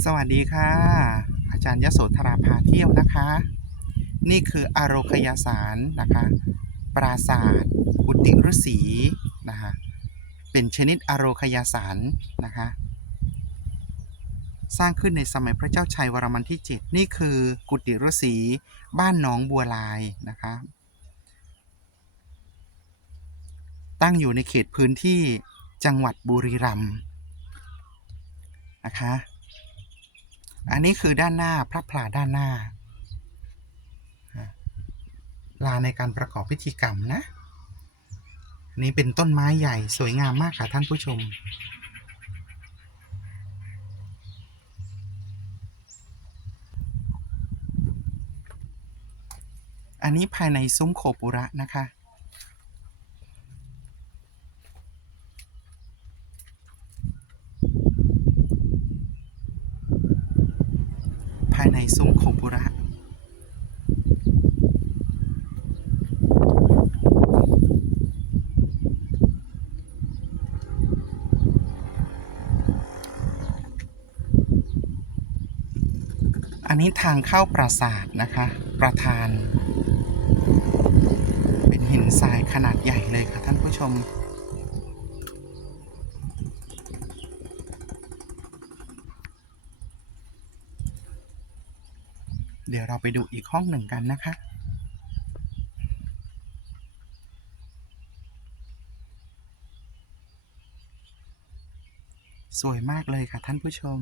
สวัสดีค่ะ อาจารย์ยโสธราพาเที่ยวนะคะ นี่คืออโรคยาสารนะคะ ปราศาสตร์กุติฤษีนะคะเป็นชนิดอโรคยาสารนะคะ สร้างขึ้นในสมัยพระเจ้าชัยวรมันที่ 7 นี่คือกุติฤษีบ้านหนองบัวลายนะคะ ตั้งอยู่ในเขตพื้นที่จังหวัดบุรีรัมย์นะคะ อันนี้คือด้านหน้าพระพลาด้านหน้า ลาในการประกอบพิธีกรรมนะนนี้เป็นต้นไม้ใหญ่สวยงามมากค่ะท่านผู้ชม อันนี้ภายในซุ้มโคปุระนะคะ ภาย ในซุ้มโคปุระอันนี้ทางเข้าปราสาทนะคะ ประธาน เป็นหินทรายขนาดใหญ่เลยค่ะท่านผู้ชม เดี๋ยวเราไปดูอีกห้องหนึ่งกันนะคะ สวยมากเลยค่ะท่านผู้ชม